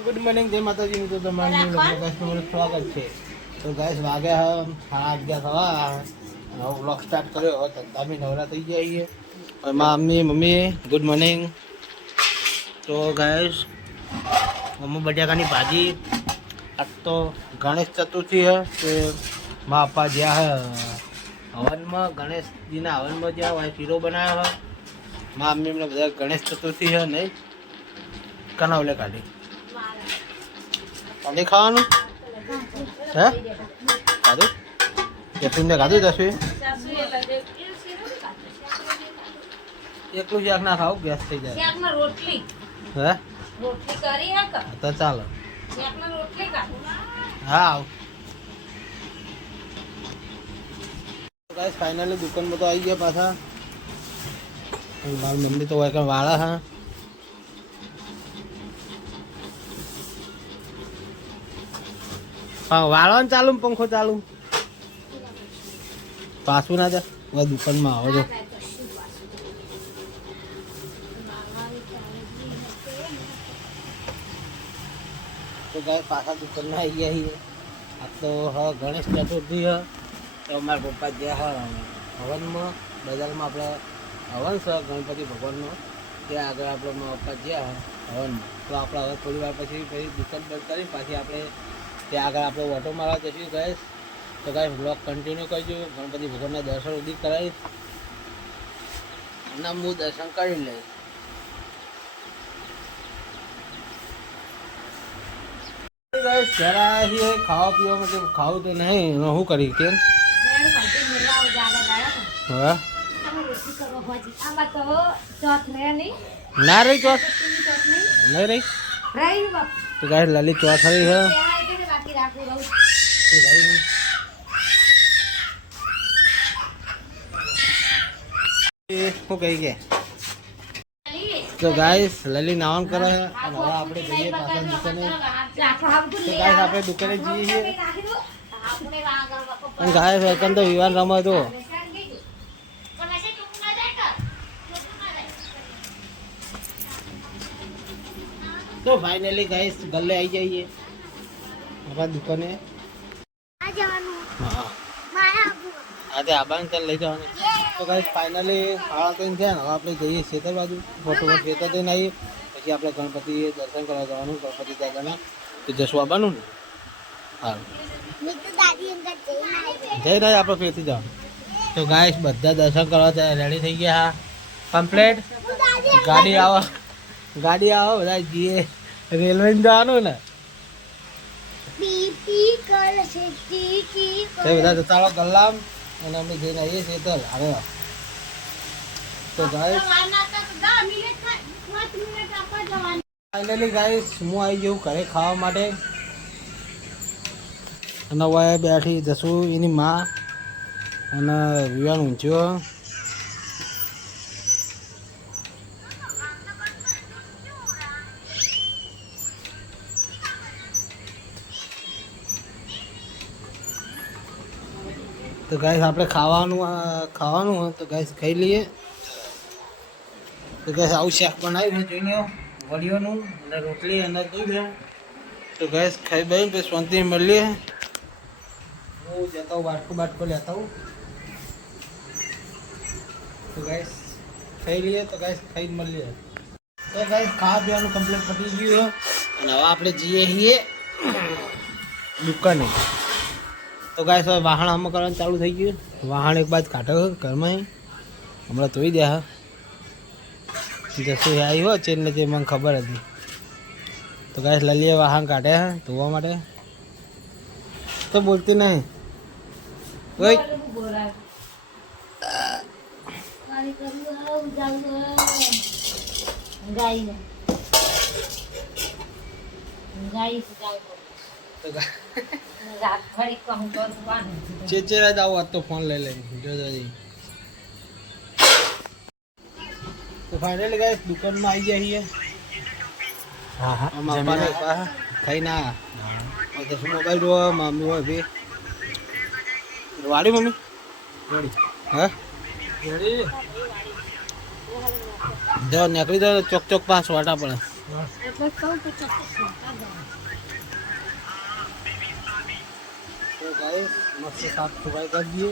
Good morning जय माता जी तो તમારું સ્વાગત છે। તો ગાઈસ વાગ્યા 11:30 થવા વ્લોગ સ્ટાર્ટ કર્યો તો તમે નવરા થઈ ગયા છીએ और मम्मी गुड मॉर्निंग। तो गाइस मम्मी बटाकानी भाजी आज तो गणेश चतुर्थी है तो माँ पापा ज्या है हवन में गणेश जी ने हवन में ज्या वही शीरो बनाया है। माँ मम्मी ने बता गणेश चतुर्थी है नहीं कनावले काढ़ी पानी खाવાનું હે ખાધું જસવીને ખાધું જસવી એકલું શાક ના ખાવ ગેસ થઈ જાય શાકમાં રોટલી હે રોટલી કરી હે તો ચાલો શાકમાં રોટલી ખા હા ગાઈસ ફાઇનલી દુકાનમાં તો આવી ગયા પાછા મારી મમ્મી તો વાયકા વાળા હા વાળવાનું ચાલુ પંખો ચાલુ પાછું ના જાય દુકાનમાં આવો છો તો ગાય પાછા દુકાનમાં આવી ગયા છીએ આ તો ગણેશ ચતુર્થી હ તો અમારા પપ્પા જ્યાં હવનમાં બજારમાં આપણે હવન છે ગણપતિ ભગવાનનો ત્યાં આગળ આપણે મારા પપ્પા જ્યાં હવનમાં તો આપણે હવે થોડી વાર પછી દુકાન બંધ કરી પાછી આપણે ત્યાં આગળ આપણે ઓટો મારવા જઈશું ગેસ તો ગાઈસ બ્લોગ કન્ટિન્યુ કરજો ગણપતિ ભગવાનના દર્શન ઉદી કરાવીશ અને હું દર્શન કરી લઈશ। ગાઈસ જરા ही ખાવા પીવા માટે ખાવું તો નહીં શું કરી કેમ હા ના રહી ચોથ નહીં રહી तो गाइस ललित चौथ रही है શું કહી ગયા તો ગાઈસ લલી નાવન કરે છે અને હવે આપણે જઈએ પાછા દુકાને તો ગાઈસ આપણે દુકાને જઈએ છીએ અને ગાઈસ એકમ તો વિવાન રમે तो फाइनली गाइस गले आई जाइए अपना दुकाने आते आबान चल ले जाओ तो गाइस फाइनली आ तीन છે ને આપણે જઈએ ખેતર બાજુ ફોટો ખેતર દઈને આવીએ પછી આપણે ગણપતિ દર્શન કરવા જવાનું ગણપતિ દાદાના તો જશું આવવાનું ને હા જઈને આપણે ફેરથી જવાનું તો ગાઈસ બધા દર્શન કરવા રેડી થઈ ગયા હા કમ્પ્લીટ ગાડી આવો બધા જઈએ રેલવે જવાનું ને બધા ચાલો ગલ્લામ અને અમે જઈને આવીએ શેતલ હવે તો ગાઈસ ફાઇનલી ગાઈસ હું આવી ગયું ઘરે ખાવા માટે અને હવે બેઠી જશું એની માં અને વિવાન ઊંચ્યો तो गाइस આપણે ખાવાનું તો ગાઈસ ખાઈ લઈએ તો ગાઈસ આવું શાક બનાવ્યું છે જોઈને વડીઓનું અને રોટલી અને દૂધ તો ગાઈસ ખાઈ ભાઈ પછી શાંતિ મળીએ હું જતા હું બાટકો લેતા હું તો ગાઈસ ખાઈ લઈએ તો ગાઈસ ખાઈ મળીએ તો ગાઈસ ખાવા પીવાનું કમ્પ્લીટ પતી ગયું અને હવે આપણે જઈએ છીએ દુકાને तो गाइस वाहन हम करવાનું ચાલુ થઈ ગયું વાહન એક બાદ કાઢો ઘરમાં હમણાં ધોઈ દે હા જસું આવી હો ચેન ને મને ખબર હતી તો ગાઈસ લલીએ વાહન કાઢે હા ધોવા માટે તો બોલતી નહીં ઓય चेचेरा जाओ तो फोन ले लेंगे जो तो फाइनली गाइस दुकान में आई जाइए हाँ हाँ खाई ना और दस मोबाइल जो मम्मी वो अभी वाड़ी मम्मी हाँ जो निकली तो चौक चौक 5 वाटा पड़े મસ્ત સાફ સફાઈ કરી દઈએ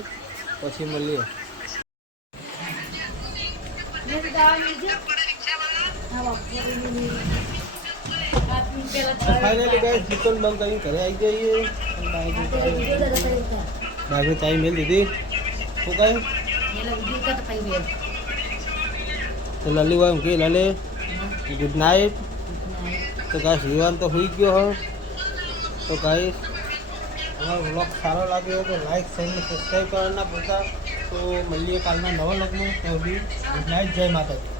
પછી મળીએ. ફાઇનલી ગાઈસ દુકાન બંધ કરીને ઘરે આવી જઈએ. બાકી ચાય મેલ દીધી શું કહે તો લલી હોય એમ કે લલે ગુડ નાઇટ. તો ગાઈસ વિવાન તો હોઈ ગયો હો. તો ગાઈસ અમારો વ્લોગ સારો લાગ્યો તો લાઈક શેર અને સબસ્ક્રાઈબ કરવાના ભૂલતા. તો મળીએ કાલના નવા વ્લોગમાં. ત્યાં સુધી ગુડ નાઇટ, જય માતાજી.